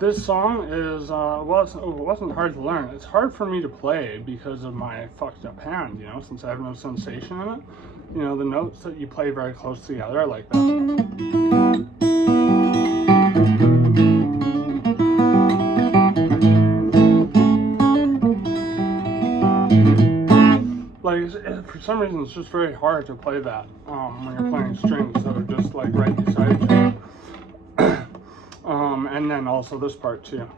this song is wasn't hard to learn. It's hard for me to play because of my fucked up hand, you know, since I have no sensation in it. You know, the notes that you play very close together, like that. Like, for some reason, it's just very hard to play that when you're playing strings that are just like right beside you. And then also this part too.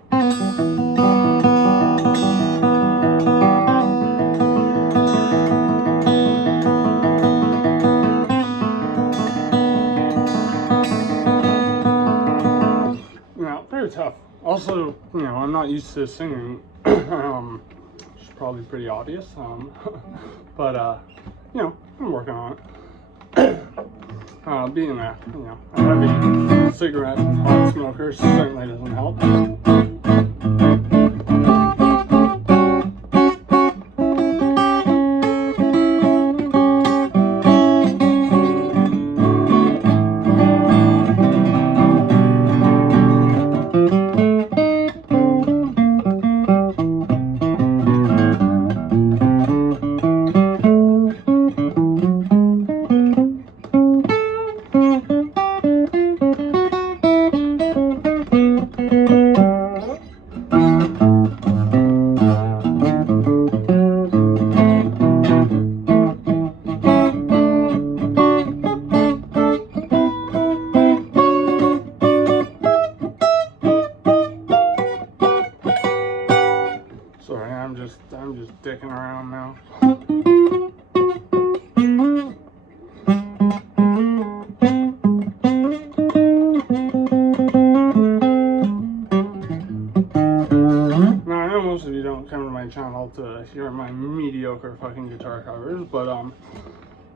Very tough. Also, you know, I'm not used to singing, which is probably pretty obvious, but, you know, I'm working on it. Being a, you know, a heavy cigarette pot smoker certainly doesn't help. I'm just dicking around now. Now, I know most of you don't come to my channel to hear my mediocre fucking guitar covers, but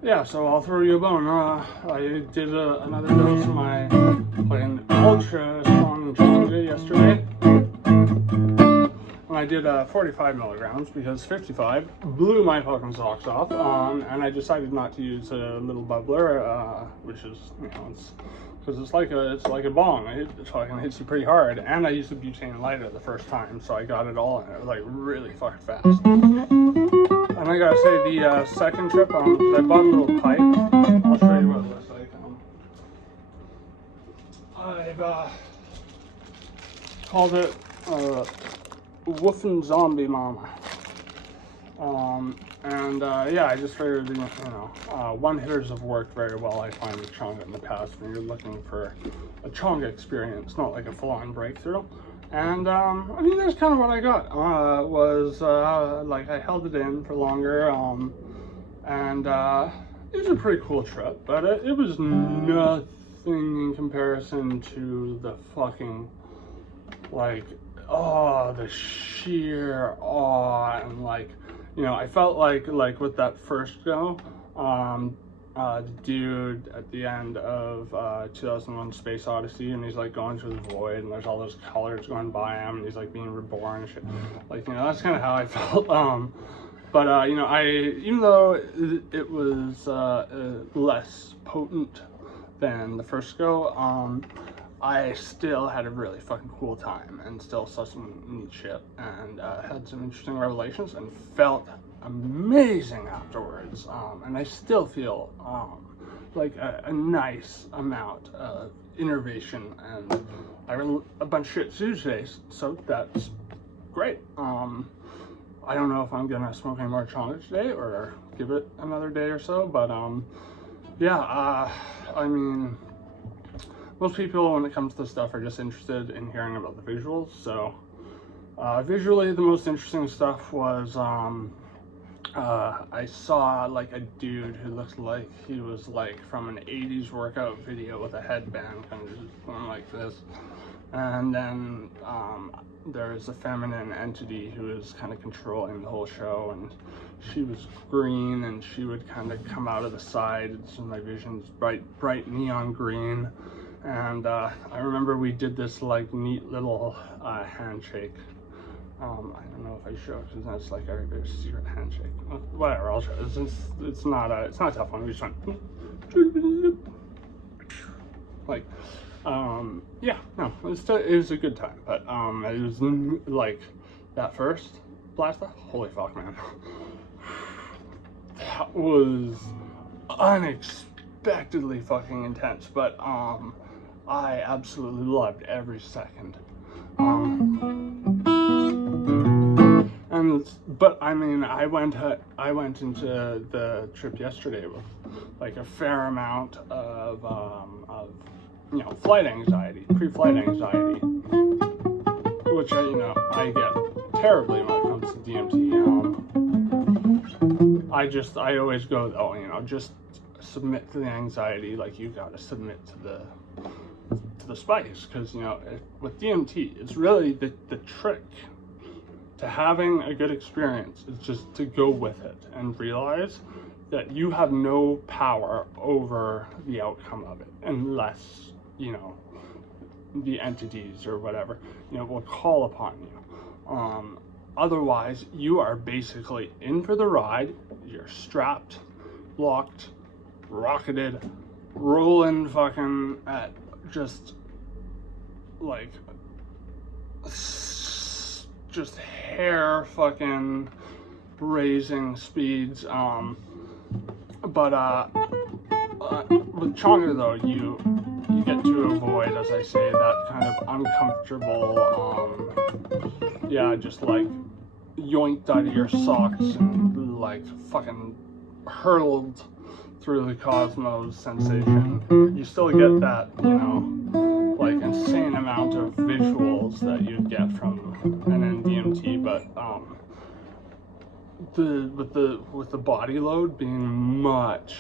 yeah, so I'll throw you a bone. I did another dose of my playing ultra strong changa yesterday. I did 45 milligrams because 55 blew my fucking socks off, and I decided not to use a little bubbler, which is, you know, it's because it's like a bong. It fucking hits you pretty hard, and I used a butane lighter the first time, so I got it all in it like really fucking fast. And I gotta say, the second trip, because I bought a little pipe. I'll show you what it looks like. I've called it Woofin' Zombie Mama. Yeah, I just figured, you know, one-hitters have worked very well, I find, with changa in the past when you're looking for a changa experience, not like a full-on breakthrough. And, I mean, that's kind of what I got. Like, I held it in for longer, and it was a pretty cool trip, but it was nothing in comparison to the fucking, like, the sheer awe, and like, you know, I felt like with that first go, the dude at the end of 2001 Space Odyssey, and he's like going through the void, and there's all those colors going by him, and he's like being reborn and shit. Like, you know, that's kind of how I felt. But you know, even though it was less potent than the first go, I still had a really fucking cool time and still saw some neat shit and had some interesting revelations and felt amazing afterwards. And I still feel like a nice amount of innervation, and I read a bunch of shit today, so that's great. I don't know if I'm gonna smoke any more changa today or give it another day or so, but yeah, I mean, most people, when it comes to stuff, are just interested in hearing about the visuals. So visually, the most interesting stuff was I saw like a dude who looks like he was like from an 80s workout video with a headband, kind of just going like this. And then there's a feminine entity who is kind of controlling the whole show, and she was green, and she would kind of come out of the side. So my vision's bright neon green. And I remember we did this like neat little handshake. I don't know if I show it because that's like everybody's secret handshake. Whatever, I'll show it. It's not a tough one. We just went like, Yeah, no, it was a good time, but it was like that first blast off. Holy fuck, man, that was unexpectedly fucking intense, but I absolutely loved every second. But I mean, I went into the trip yesterday with like a fair amount of flight anxiety, pre-flight anxiety, which I get terribly when it comes to DMT. I always go though, just submit to the anxiety like you gotta submit to the spice, because with DMT, it's really the trick to having a good experience is just to go with it and realize that you have no power over the outcome of it, unless the entities or whatever will call upon you. Otherwise, you are basically in for the ride. You're strapped, locked, rocketed, rolling fucking at just like just hair fucking raising speeds. But with changa though, you get to avoid, as I say, that kind of uncomfortable, just like yoinked out of your socks and like fucking hurled through the cosmos sensation. You still get that, like insane amount of visuals that you'd get from an NDMT, but with the body load being much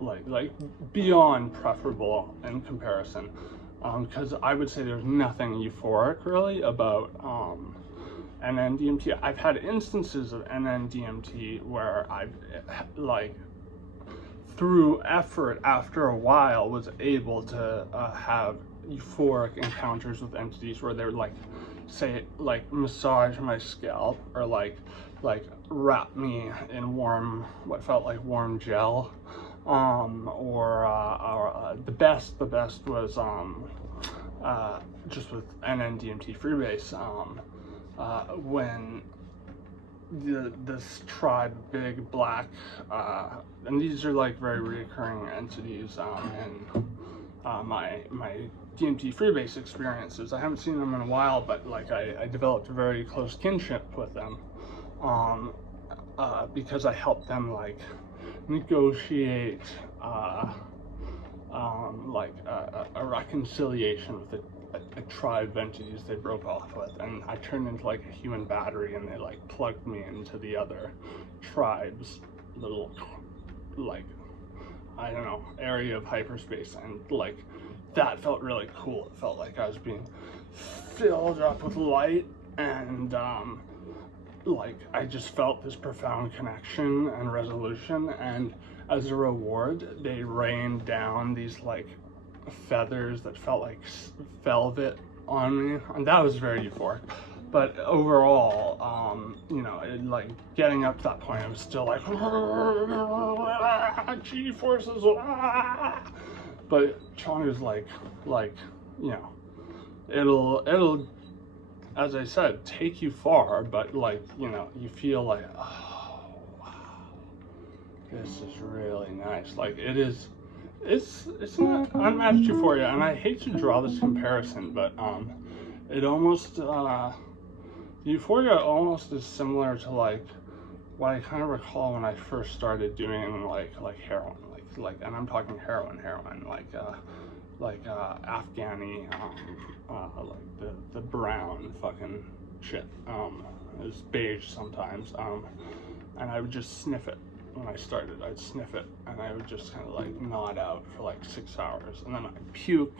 like beyond preferable in comparison, because I would say there's nothing euphoric really about NN-DMT. I've had instances of NN-DMT where I've like through effort after a while was able to have euphoric encounters with entities where they're like, say, like massage my scalp or like wrap me in what felt like warm gel, or the best was just with NN-DMT freebase, when this tribe, Big Black, and these are like very reoccurring entities in my DMT freebase experiences. I haven't seen them in a while, but like I developed a very close kinship with them, because I helped them like negotiate like a reconciliation with a tribe of entities they broke off with, and I turned into like a human battery, and they like plugged me into the other tribe's little, like, I don't know, area of hyperspace, and like that felt really cool. It felt like I was being filled up with light, and like I just felt this profound connection and resolution, and as a reward they rained down these like feathers that felt like velvet on me, and that was very euphoric. But overall, like getting up to that point, I was still like G forces, but Changa's like it'll, as I said, take you far, but like you feel like, oh wow, this is really nice. Like it's not unmatched euphoria, and I hate to draw this comparison, but it almost euphoria almost is similar to like what I kind of recall when I first started doing like heroin, like and I'm talking heroin, like Afghani, like the brown fucking shit. It was beige sometimes, and I would just sniff it. When I started, I'd sniff it, and I would just kind of like nod out for like 6 hours, and then I'd puke,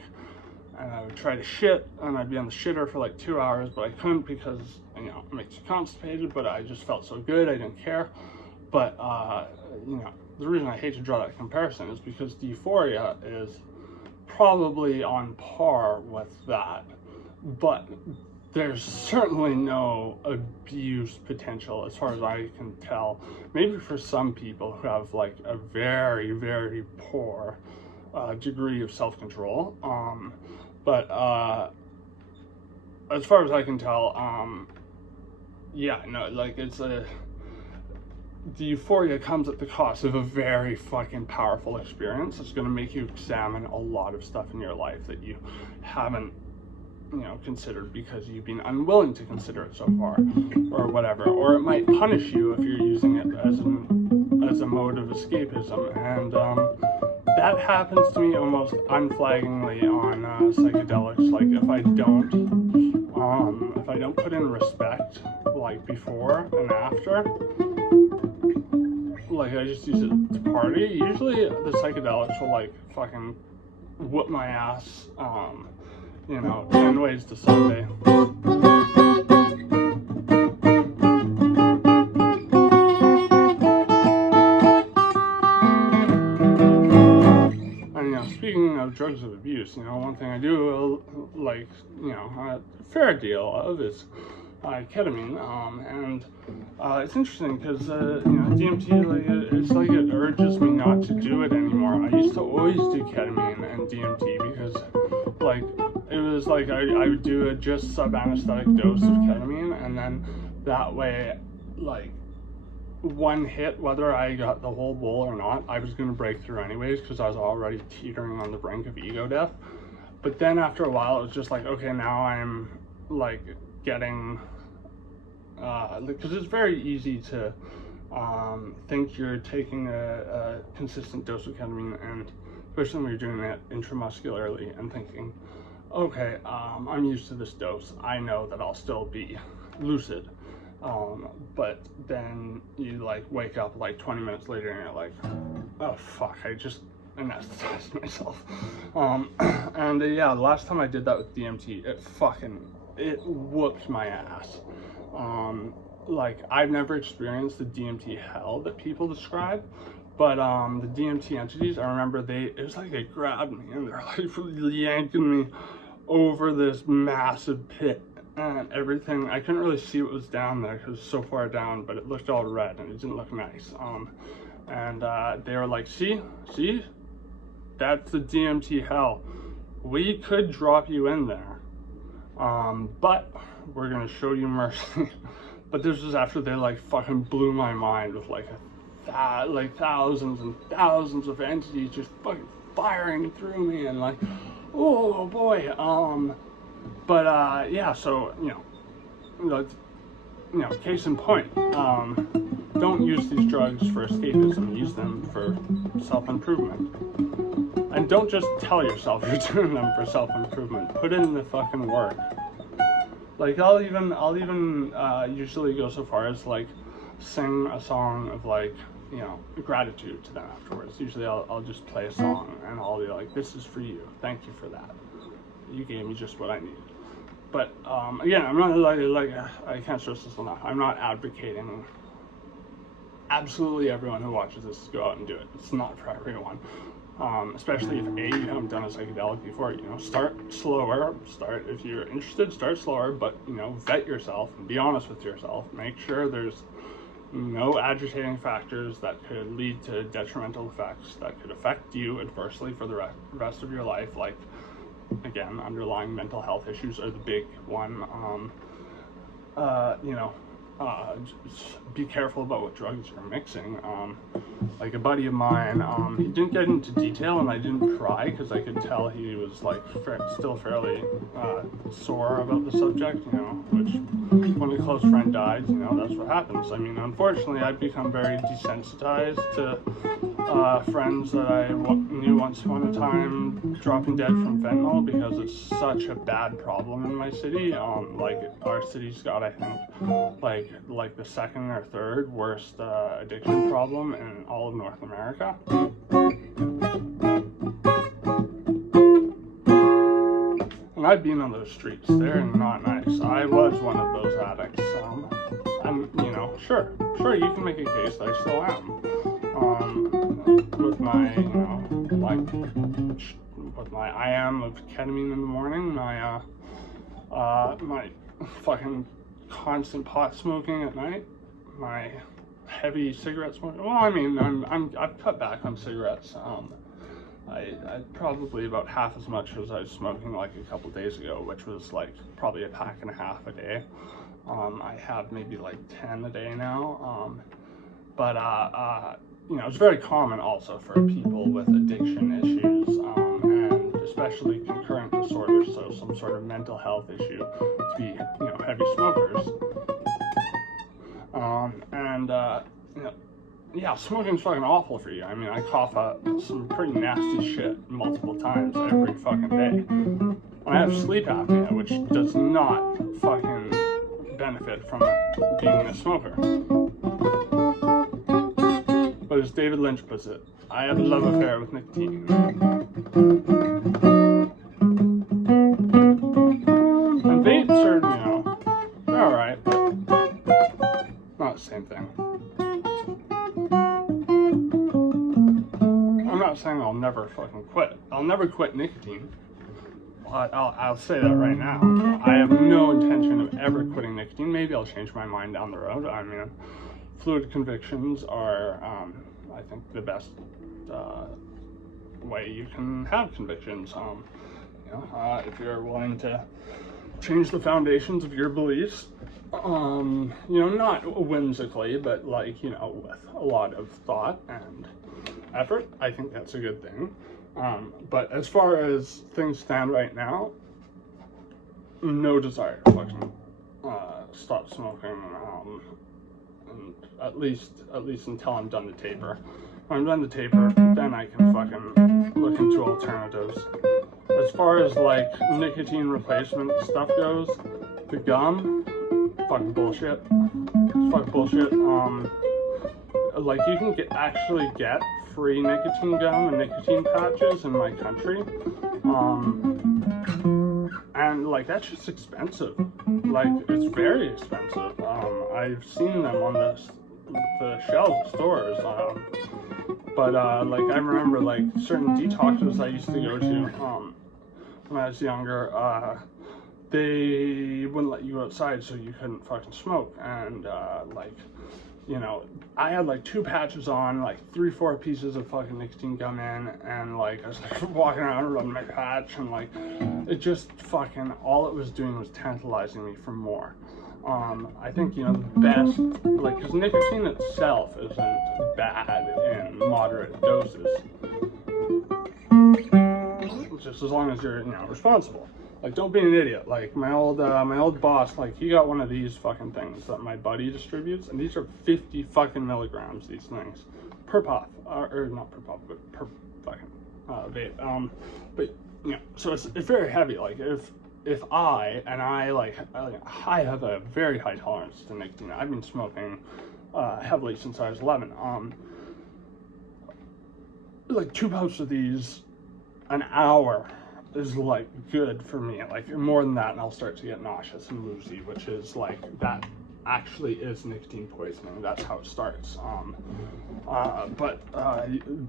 and I would try to shit, and I'd be on the shitter for like 2 hours, but I couldn't because it makes you constipated. But I just felt so good, I didn't care. But the reason I hate to draw that comparison is because the euphoria is probably on par with that, but there's certainly no abuse potential as far as I can tell. Maybe for some people who have like a very, very poor degree of self-control. But as far as I can tell, yeah, no, like the euphoria comes at the cost of a very fucking powerful experience. It's going to make you examine a lot of stuff in your life that you haven't, considered because you've been unwilling to consider it so far, or whatever. Or it might punish you if you're using it as a mode of escapism, and that happens to me almost unflaggingly on psychedelics. Like if I don't put in respect, like before and after, like I just use it to party, usually the psychedelics will like fucking whoop my ass, 10 ways to Sunday. And speaking of drugs of abuse, one thing I do like, a fair deal of is ketamine, and it's interesting because DMT, it's like it urges me not to do it anymore. I used to always do ketamine and DMT because it was like I would do a just sub-anesthetic dose of ketamine, and then that way, one hit, whether I got the whole bowl or not, I was going to break through anyways because I was already teetering on the brink of ego death. But then after a while, it was just like, okay, now I'm getting, because it's very easy to think you're taking a consistent dose of ketamine, and especially when you're doing it intramuscularly, and thinking, okay, I'm used to this dose, I know that I'll still be lucid. But then you wake up 20 minutes later and you're like, oh fuck, I just anesthetized myself. And yeah, the last time I did that with DMT, it whooped my ass. I've never experienced the DMT hell that people describe, but the DMT entities, I remember it was like they grabbed me and they're yanking me over this massive pit and everything. I couldn't really see what was down there because it was so far down, but it looked all red and it didn't look nice. And they were like, see, that's the DMT hell. We could drop you in there, but we're gonna show you mercy. But this was after they fucking blew my mind with thousands and thousands of entities just fucking firing through me, and oh boy. But yeah, so case in point, don't use these drugs for escapism, use them for self-improvement. And don't just tell yourself you're doing them for self-improvement. Put in the fucking work. I'll even usually go so far as sing a song of gratitude to them afterwards. Usually I'll just play a song and I'll be like, this is for you, thank you for that, you gave me just what I needed. But again, I'm not I can't stress this enough, I'm not advocating absolutely everyone who watches this to go out and do it. It's not for everyone. Especially if you haven't done a psychedelic before, start slower. If you're interested, start slower, but vet yourself and be honest with yourself. Make sure there's no agitating factors that could lead to detrimental effects that could affect you adversely for the rest of your life. Again, underlying mental health issues are the big one. Just be careful about what drugs you're mixing. A buddy of mine, he didn't get into detail, and I didn't pry because I could tell he was still fairly sore about the subject, which when a close friend dies, that's what happens. I mean, unfortunately, I've become very desensitized to friends that I knew once upon a time dropping dead from fentanyl because it's such a bad problem in my city. Our city's got, I think, the second or third worst addiction problem in all of North America. And I've been on those streets. They're not nice. I was one of those addicts. I'm, sure, you can make a case that I still am. With my, with my I am of ketamine in the morning, my fucking constant pot smoking at night, my heavy cigarette smoking. Well, I mean, I've cut back on cigarettes. I probably about half as much as I was smoking like a couple days ago, which was like probably a pack and a half a day. I have maybe like 10 a day now. But you know, it's very common also for people with addiction issues, and especially concurrent disorders, so some sort of mental health issue, to be, you know, heavy smokers. You know, yeah, smoking's fucking awful for you. I mean, I cough up some pretty nasty shit multiple times every fucking day. And I have sleep apnea, which does not fucking benefit from being a smoker. But as David Lynch puts it, I have a love affair with nicotine. And vapes are, you know, they're alright, but not the same thing. I'm not saying I'll never fucking quit. I'll never quit nicotine. I'll say that right now. I have no intention of ever quitting nicotine. Maybe I'll change my mind down the road. I mean, fluid convictions are, I think, the best way you can have convictions. You know, if you're willing to change the foundations of your beliefs, you know, not whimsically, but like, you know, with a lot of thought and effort, I think that's a good thing. But as far as things stand right now, no desire to fucking stop smoking. And at least until I'm done the taper. When I'm done the taper, then I can fucking look into alternatives. As far as like nicotine replacement stuff goes, the gum, fucking bullshit. It's fucking bullshit. Like you can actually get free nicotine gum and nicotine patches in my country. And like that's just expensive. Like it's very expensive. I've seen them on the shelves of stores. But like I remember like certain detoxes I used to go to when I was younger, they wouldn't let you go outside so you couldn't fucking smoke. And like, you know, I had like 2 patches on, like 3-4 pieces of fucking nicotine gum in, and like I was like walking around rubbing my patch, and like it just fucking, all it was doing was tantalizing me for more. I think, you know, the best, like, because nicotine itself isn't bad in moderate doses, just as long as you're, you know, responsible. Like, don't be an idiot. Like, my old boss, like, he got one of these fucking things that my buddy distributes, and these are 50 fucking milligrams, these things, per puff, or not per puff, but per fucking vape. But, you know, so it's very heavy. Like, if I have a very high tolerance to nicotine. I've been smoking heavily since I was 11. Like 2 puffs of these an hour is like good for me. Like more than that and I'll start to get nauseous and woozy, which is like, that actually is nicotine poisoning. That's how it starts. But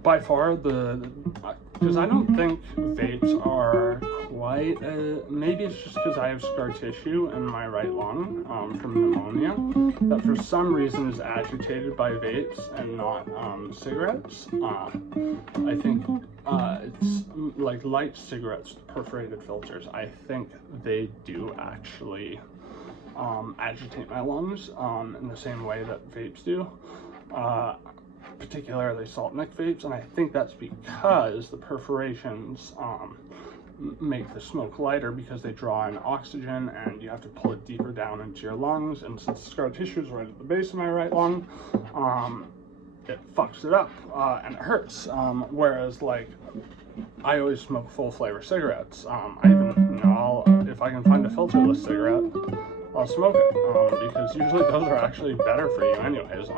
by far because I don't think vapes are quite, maybe it's just because I have scar tissue in my right lung from pneumonia that for some reason is agitated by vapes and not cigarettes. I think it's like light cigarettes, perforated filters. I think they do actually agitate my lungs in the same way that vapes do, particularly salt nic vapes, and I think that's because the perforations make the smoke lighter because they draw in oxygen and you have to pull it deeper down into your lungs, and since scar tissue is right at the base of my right lung, it fucks it up and it hurts, whereas like I always smoke full flavor cigarettes. I even, you know, if I can find a filterless cigarette, I'll smoke it, because usually those are actually better for you anyways.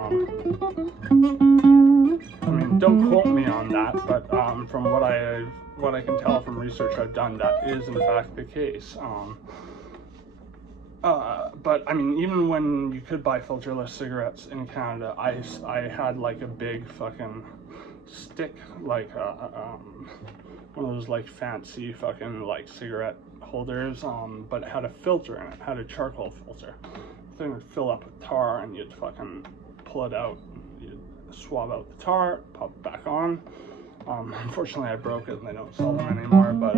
I mean, don't quote me on that, but from what I can tell from research I've done, that is in fact the case. But I mean, even when you could buy filterless cigarettes in Canada, I had like a big fucking stick, like one of those like fancy fucking like cigarette holders, but it had a filter in it, had a charcoal filter. The thing would fill up with tar and you'd fucking pull it out, you'd swab out the tar, pop it back on, Unfortunately, I broke it and they don't sell them anymore, but,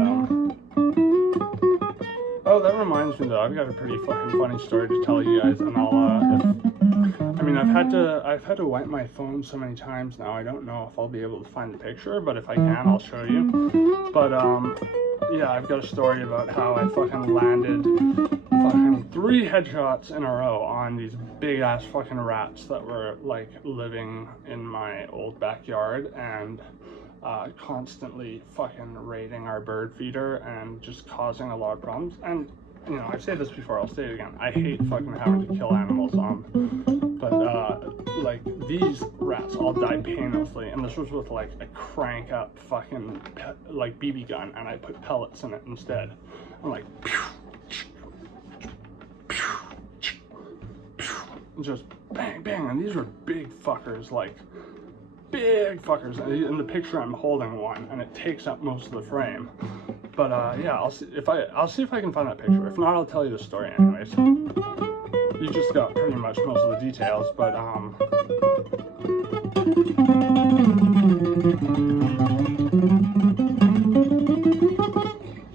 oh, that reminds me though, I've got a pretty fucking funny story to tell you guys, and I've had to wipe my phone so many times now, I don't know if I'll be able to find the picture, but if I can, I'll show you. But, yeah, I've got a story about how I fucking landed fucking 3 headshots in a row on these big ass fucking rats that were like living in my old backyard and constantly fucking raiding our bird feeder and just causing a lot of problems. And you know, I've said this before, I'll say it again, I hate fucking having to kill animals, but like these rats all died painlessly, and this was with like a crank up fucking like BB gun, and I put pellets in it instead. I'm like just bang bang, and these were big fuckers, like big fuckers. In the picture I'm holding one, and it takes up most of the frame. But yeah, I'll see if I can find that picture. If not, I'll tell you the story anyways. You just got pretty much most of the details, but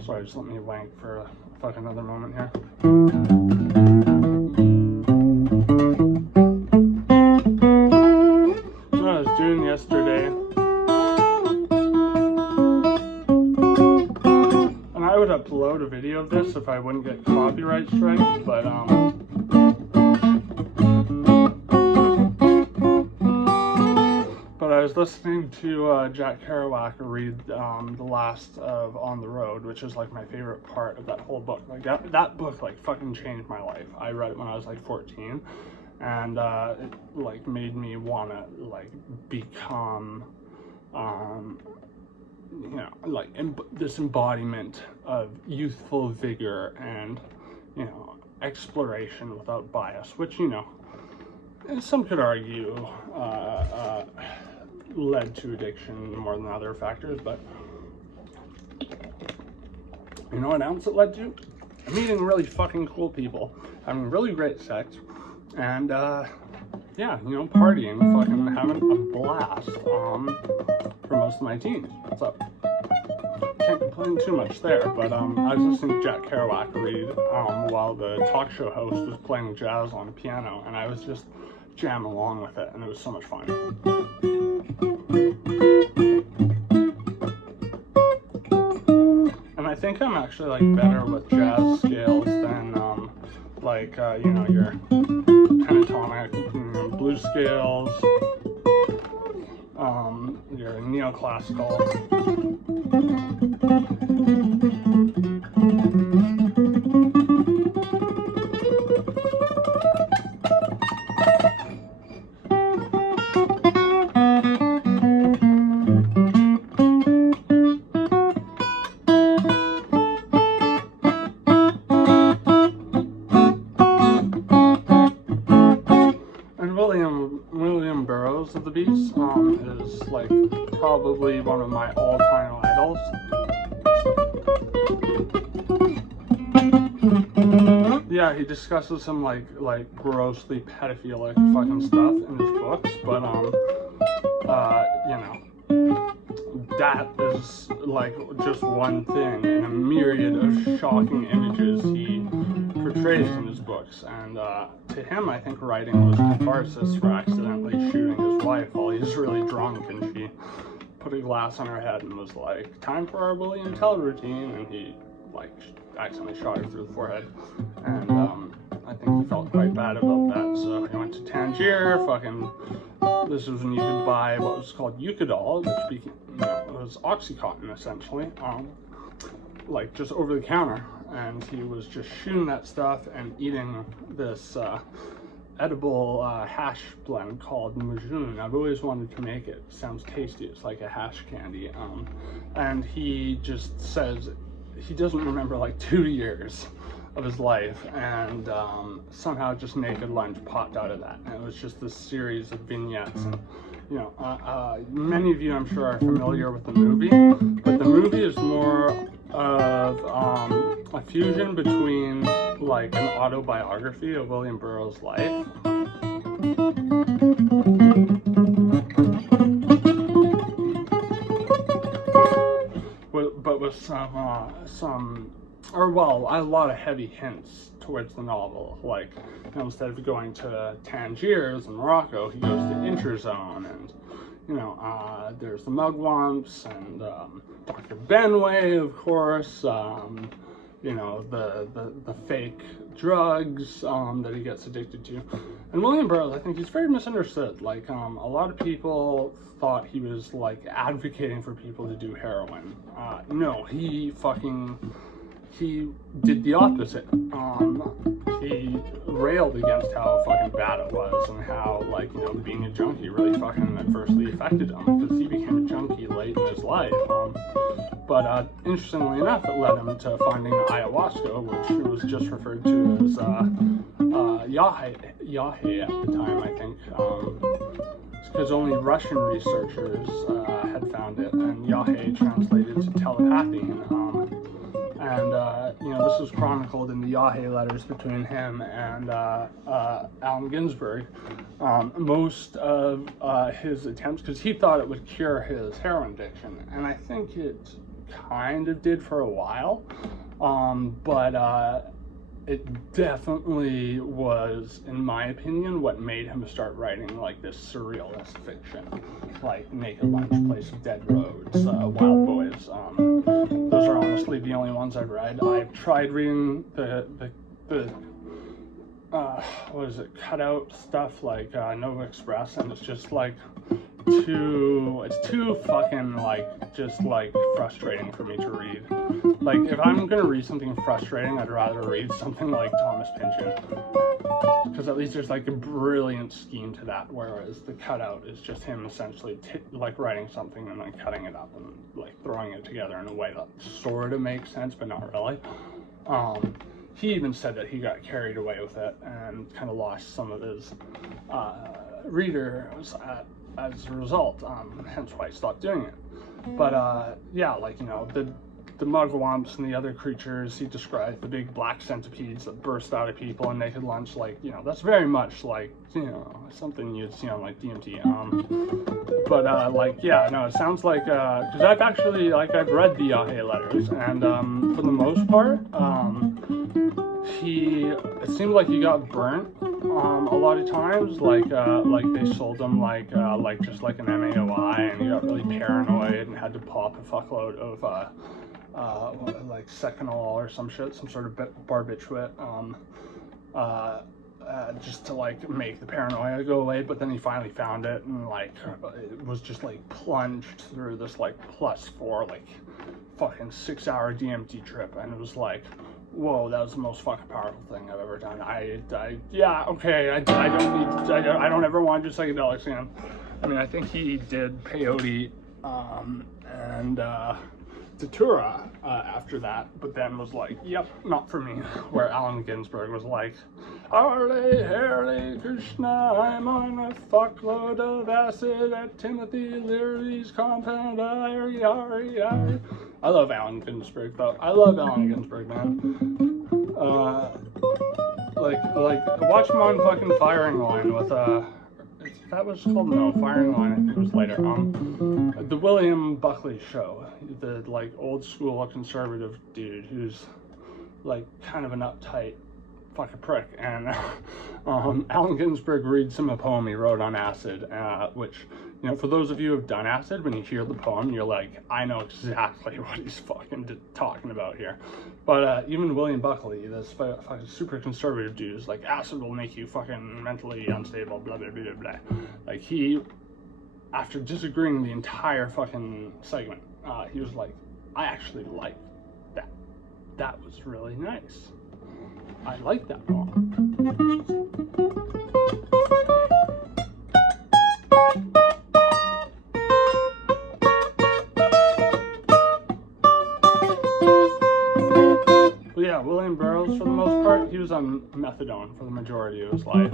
sorry, just let me wank for fucking another moment here. What I was doing yesterday, and I would upload a video of this if I wouldn't get copyright strikes, but I was listening to Jack Kerouac read the last of On the Road, which is like my favorite part of that whole book. Like that book like fucking changed my life. I read it when I was like 14, and it like made me wanna like become you know, like this embodiment of youthful vigor and, you know, exploration without bias, which, you know, some could argue led to addiction more than other factors, but you know what else it led to? Meeting really fucking cool people, having really great sex, and yeah, you know, partying, fucking having a blast for most of my teens. So can't complain too much there, but I was listening to Jack Kerouac read while the talk show host was playing jazz on piano, and I was just jamming along with it, and it was so much fun. And I think I'm actually like better with jazz scales than like you know, your pentatonic blues scales, your neoclassical. William Burroughs of the Beats is like probably one of my all-time idols. Yeah, he discusses some like grossly pedophilic fucking stuff in his books, but you know, that is like just one thing in a myriad of shocking images he portrays in his books. And to him, I think writing was catharsis for accidentally shooting his wife while he was really drunk, and she put a glass on her head and was like, "Time for our William Tell routine," and he like accidentally shot her through the forehead, and I think he felt quite bad about that, so he went to Tangier. Fucking, this was when you could buy what was called Eucadol, which became, you know, it was Oxycontin essentially, like just over the counter, and he was just shooting that stuff and eating this edible hash blend called Majoon. I've always wanted to make it. It sounds tasty. It's like a hash candy, and he just says he doesn't remember like 2 years of his life, and somehow just Naked Lunch popped out of that, and it was just this series of vignettes. And you know, many of you I'm sure are familiar with the movie, but the movie is more of a fusion between like an autobiography of William Burroughs' life a lot of heavy hints towards the novel. Like, you know, instead of going to Tangiers in Morocco, he goes to Interzone, and you know, there's the mugwumps and Dr. Benway, of course. You know, the fake drugs that he gets addicted to. And William Burroughs, I think he's very misunderstood. Like, a lot of people thought he was like advocating for people to do heroin. No, he did the opposite. He railed against how fucking bad it was, and how, like, you know, being a junkie really fucking adversely affected him, because he became a junkie late in his life. But interestingly enough, it led him to finding ayahuasca, which was just referred to as yahe at the time, I think. Because only Russian researchers had found it, and yahe translated to telepathy. You know, this was chronicled in the yahe letters between him and Allen Ginsberg. Most of his attempts, because he thought it would cure his heroin addiction, and I think it kind of did for a while, but it definitely was, in my opinion, what made him start writing like this surrealist fiction, like Naked Lunch, Place of Dead Roads, Wild Boys. Those are honestly the only ones I've read. I've tried reading the what is it, cutout stuff like Nova Express, and it's just like it's too fucking like just like frustrating for me to read. Like, if I'm gonna read something frustrating, I'd rather read something like Thomas Pynchon, because at least there's like a brilliant scheme to that, whereas the cutout is just him essentially like writing something and then cutting it up and like throwing it together in a way that sort of makes sense but not really. He even said that he got carried away with it and kind of lost some of his readers as a result, hence why he stopped doing it. But yeah, like, you know, the mugwumps and the other creatures, he described the big black centipedes that burst out of people in Naked Lunch, like, you know, that's very much like, you know, something you'd see on like DMT. But like, yeah, no, it sounds like, because I've actually, like, I've read the yahe letters, and for the most part, it seemed like he got burnt a lot of times, like they sold him like just like an MAOI, and he got really paranoid and had to pop a fuckload of like Seconal or some shit, some sort of barbiturate, just to like make the paranoia go away. But then he finally found it, and like it was just like plunged through this like +4 like fucking 6-hour DMT trip, and it was like, whoa, that was the most fucking powerful thing I've ever done. Yeah, okay, I don't ever want to do psychedelics again. I mean, I think he did peyote and datura after that, but then was like, yep, not for me. Where Allen Ginsberg was like, Hare Krishna, I'm on a fuckload of acid at Timothy Leary's compound. I love Allen Ginsberg, though. I love Allen Ginsberg, man. Like watch him on fucking Firing Line with that was called, no, Firing Line, I think it was later. The William Buckley show, the like old school conservative dude who's like kind of an uptight fucking prick, and Allen Ginsberg reads him a poem he wrote on acid, which, you know, for those of you who have done acid, when you hear the poem, you're like, I know exactly what he's fucking talking about here. But even William Buckley, this fucking super conservative dude, is like, acid will make you fucking mentally unstable, blah, blah, blah, blah. Like, he, after disagreeing the entire fucking segment, he was like, I actually like that. That was really nice. I like that poem. But yeah, William Burroughs, for the most part, he was on methadone for the majority of his life.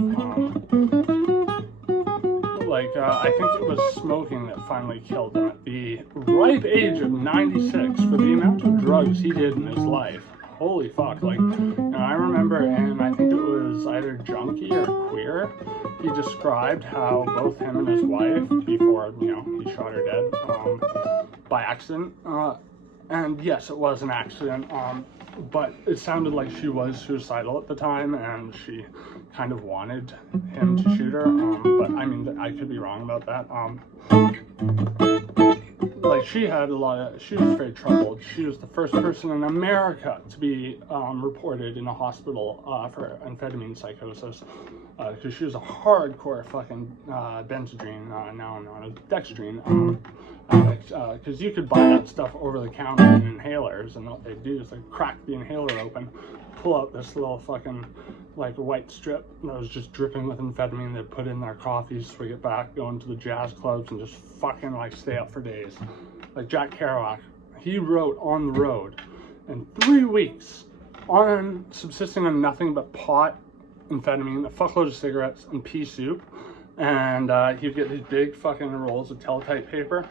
I think it was smoking that finally killed him at the ripe age of 96 for the amount of drugs he did in his life. Holy fuck, like, and I remember, and I think it was either Junkie or Queer, he described how both him and his wife, before, you know, he shot her dead, by accident, and yes, it was an accident, but it sounded like she was suicidal at the time, and she kind of wanted him to shoot her, but I mean, I could be wrong about that. Like, she was very troubled. She was the first person in America to be reported in a hospital for amphetamine psychosis, because she was a hardcore fucking Benzedrine, now known as dextrine, addict, because you could buy that stuff over the counter in inhalers, and what they do is they crack the inhaler open, pull out this little fucking like white strip that was just dripping with amphetamine. They'd put in their coffees, swig it back, go into the jazz clubs, and just fucking like stay up for days. Like Jack Kerouac, he wrote On the Road in 3 weeks, on subsisting on nothing but pot, amphetamine, a fuckload of cigarettes, and pea soup. And he'd get these big fucking rolls of teletype paper,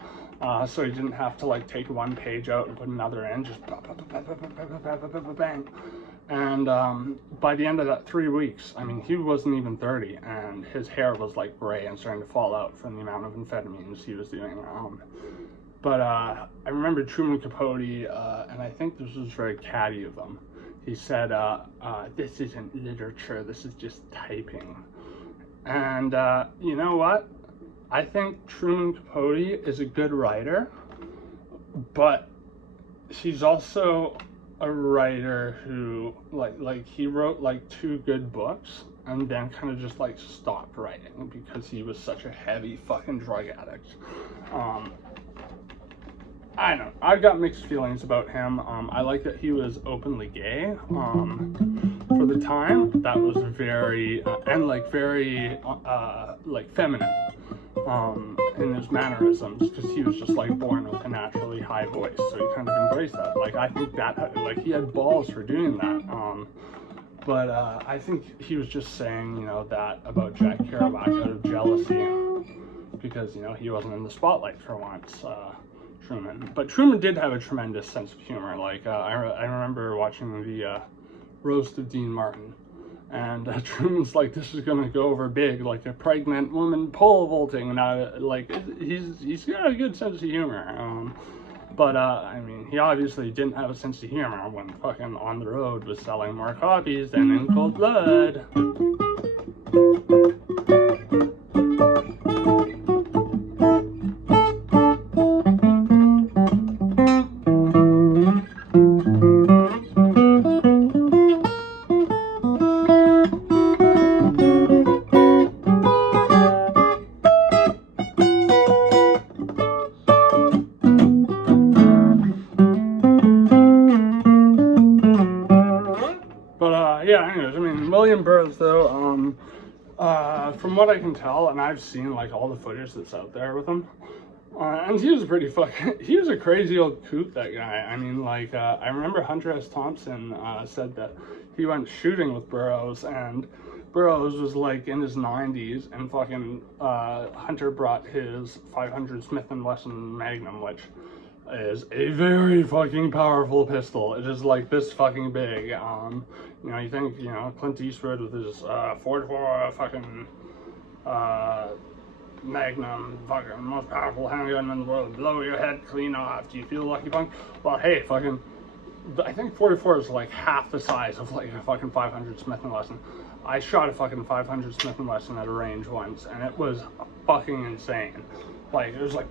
so he didn't have to like take one page out and put another in, just bang. And by the end of that 3 weeks, I mean, he wasn't even 30, and his hair was like gray and starting to fall out from the amount of amphetamines he was doing. But I remember Truman Capote, and I think this was very catty of him. He said, this isn't literature, this is just typing. And you know what? I think Truman Capote is a good writer, but he's also a writer who like he wrote like 2 good books and then kind of just like stopped writing because he was such a heavy fucking drug addict. I don't know. I've got mixed feelings about him. I like that he was openly gay. For the time, that was very and like very like feminine in his mannerisms, because he was just like born with a naturally high voice, so he kind of embraced that. Like, I think that like he had balls for doing that. But I think he was just saying, you know, that about Jack Kerouac out of jealousy, because, you know, he wasn't in the spotlight for once. Truman. But Truman did have a tremendous sense of humor. Like, I remember watching the roast of Dean Martin, and Truman's like, this is gonna go over big, like a pregnant woman pole vaulting, and like, he's got a good sense of humor. But I mean, he obviously didn't have a sense of humor when fucking On the Road was selling more copies than In Cold Blood. Yeah, anyways, I mean, William Burroughs, though, from what I can tell, and I've seen, like, all the footage that's out there with him, and he was he was a crazy old coot, that guy. I mean, like, I remember Hunter S. Thompson said that he went shooting with Burroughs, and Burroughs was, like, in his 90s, and fucking Hunter brought his 500 Smith & Wesson Magnum, which is a very fucking powerful pistol. It is like this fucking big. You know, you think, you know, Clint Eastwood with his 44 fucking Magnum, fucking most powerful handgun in the world, blow your head clean off. Do you feel lucky, punk? Well, hey, fucking, I think 44 is like half the size of like a fucking 500 Smith & Wesson. I shot a fucking 500 Smith & Wesson at a range once, and it was fucking insane. Like, it was like,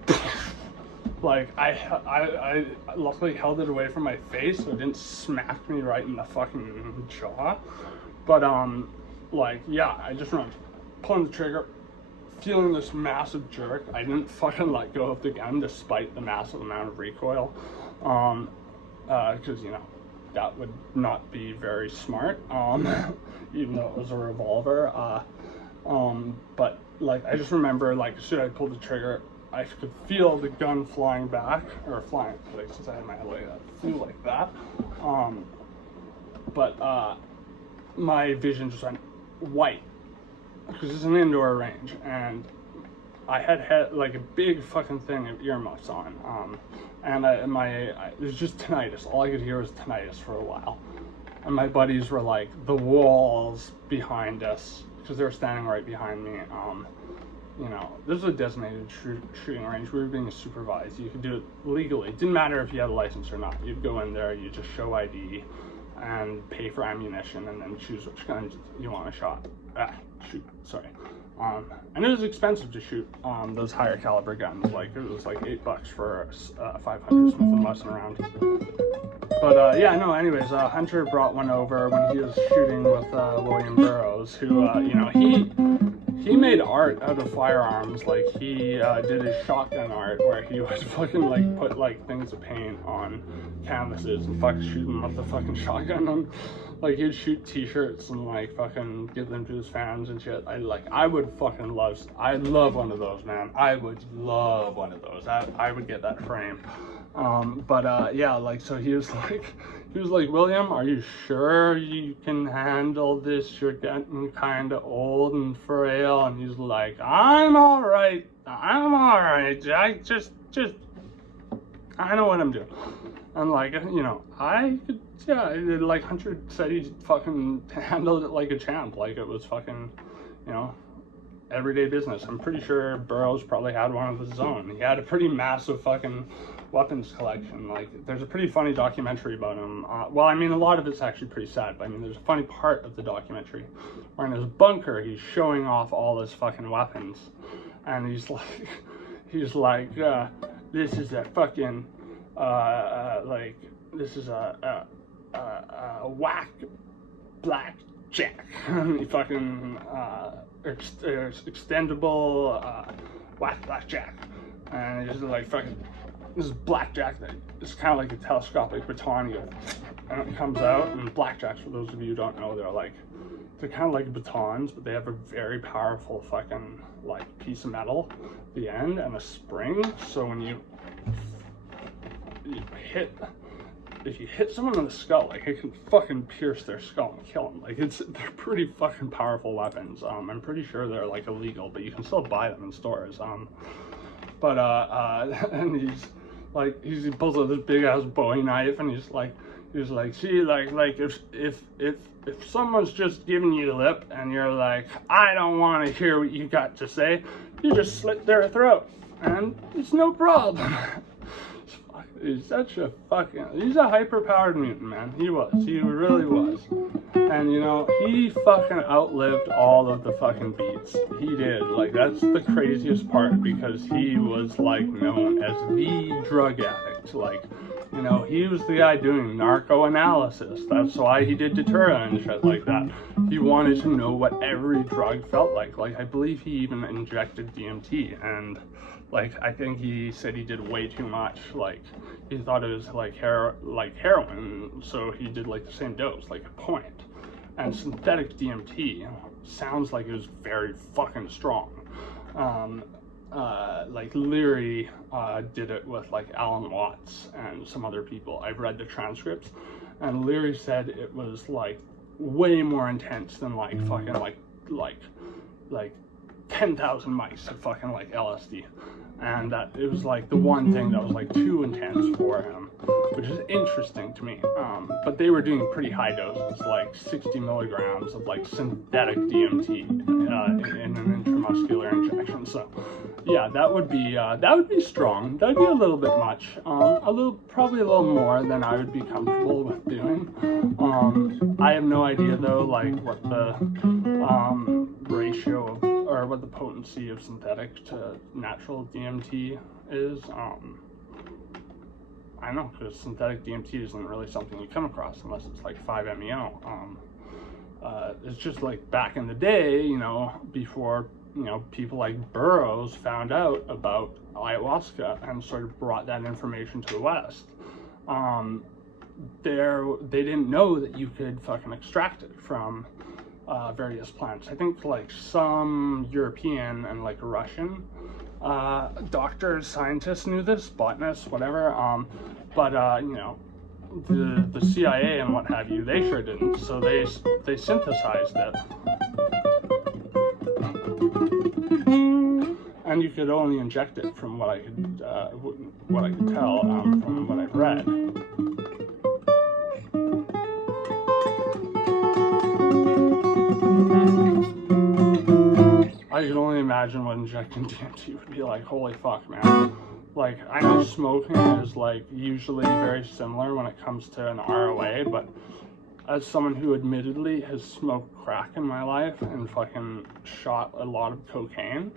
like, I luckily held it away from my face so it didn't smack me right in the fucking jaw. But, like, yeah, I just remember pulling the trigger, feeling this massive jerk. I didn't fucking let go of the gun despite the massive amount of recoil. Because, you know, that would not be very smart, even though it was a revolver. But, like, I just remember, like, as soon as I pulled the trigger, I could feel the gun flying back, or flying, like, since I had my head like that, flew like that. But my vision just went white, because it's an indoor range, and I had like a big fucking thing of earmuffs on, and it was just tinnitus. All I could hear was tinnitus for a while, and my buddies were like the walls behind us, because they were standing right behind me. you know, this was a designated shooting range. We were being supervised. You could do it legally. It didn't matter if you had a license or not. You'd go in there, you just show ID and pay for ammunition, and then choose which gun you want to shoot. Sorry. And it was expensive to shoot those higher caliber guns. Like, it was like $8 for 500 Smith & Wesson round. But yeah, no, anyways, Hunter brought one over when he was shooting with William Burroughs, who, you know, he made art out of firearms. Like, he did his shotgun art where he would fucking, like, put, like, things of paint on canvases and fucking shoot them with the fucking shotgun on. Like, he'd shoot t-shirts and, like, fucking give them to his fans and shit. I would fucking love, I'd love one of those, man. I would love one of those. I would get that frame. Yeah, like, so he was like, William, are you sure you can handle this? You're getting kind of old and frail. And he's like, I'm all right. I just, I know what I'm doing. And, like, you know, I could, yeah, like Hunter said, he fucking handled it like a champ. Like, it was fucking, you know, everyday business. I'm pretty sure Burroughs probably had one of his own. He had a pretty massive fucking weapons collection. Like, there's a pretty funny documentary about him. Well, I mean, a lot of it's actually pretty sad, but I mean, there's a funny part of the documentary where in his bunker, he's showing off all his fucking weapons. And he's like, this is a fucking, like, this is a whack black jack. He fucking, extendable, whack blackjack. And he's like, fucking, this is blackjack that it's kind of like a telescopic baton, and it comes out. And blackjacks, for those of you who don't know, they're kind of like batons, but they have a very powerful fucking, like, piece of metal at the end and a spring. So when you if you hit someone in the skull, like, it can fucking pierce their skull and kill them. Like, they're pretty fucking powerful weapons. I'm pretty sure they're, like, illegal, but you can still buy them in stores. And he pulls out this big ass Bowie knife, and he's like, see, like if someone's just giving you the lip, and you're like, I don't want to hear what you got to say, you just slit their throat, and it's no problem. He's such a fucking, he's a hyper-powered mutant, man. He really was. And, you know, he fucking outlived all of the fucking beats. He did. Like, that's the craziest part, because he was, like, known as the drug addict. Like, you know, he was the guy doing narco-analysis. That's why he did Datura and shit like that. He wanted to know what every drug felt like. Like, I believe he even injected DMT, and, like, I think he said he did way too much. Like, he thought it was like heroin, so he did, like, the same dose, like a point. And synthetic DMT sounds like it was very fucking strong. Like, Leary did it with, like, Alan Watts and some other people. I've read the transcripts, and Leary said it was, like, way more intense than, like, fucking, like 10,000 mics of fucking, like, LSD. And that it was, like, the one thing that was, like, too intense for him, which is interesting to me. But they were doing pretty high doses, like 60 milligrams of, like, synthetic DMT in an intramuscular injection. So, yeah, that would be strong. That would be a little bit much. Probably a little more than I would be comfortable with doing. I have no idea though, like, what the ratio of, or what the potency of synthetic to natural DMT is. I don't know, because synthetic DMT isn't really something you come across unless it's like 5-MeO. It's just like back in the day, you know, before, you know, people like Burroughs found out about ayahuasca and sort of brought that information to the West. They didn't know that you could fucking extract it from various plants. I think, like, some European and, like, Russian doctors, scientists knew this, botanists, whatever, but you know, the CIA and what have you, they sure didn't. So they synthesized it, and you could only inject it, from what I could tell, from what I've read. I can only imagine what injecting DMT would be like. Holy fuck, man. Like, I know smoking is, like, usually very similar when it comes to an ROA, but as someone who admittedly has smoked crack in my life and fucking shot a lot of cocaine,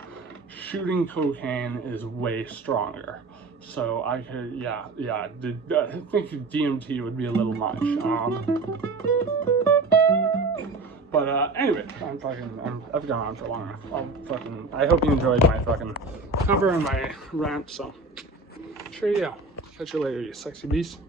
shooting cocaine is way stronger. So I could, yeah, I think DMT would be a little much. But anyway, I've gone on for long enough. I hope you enjoyed my fucking cover and my rant, so cheerio. Catch you later, you sexy beast.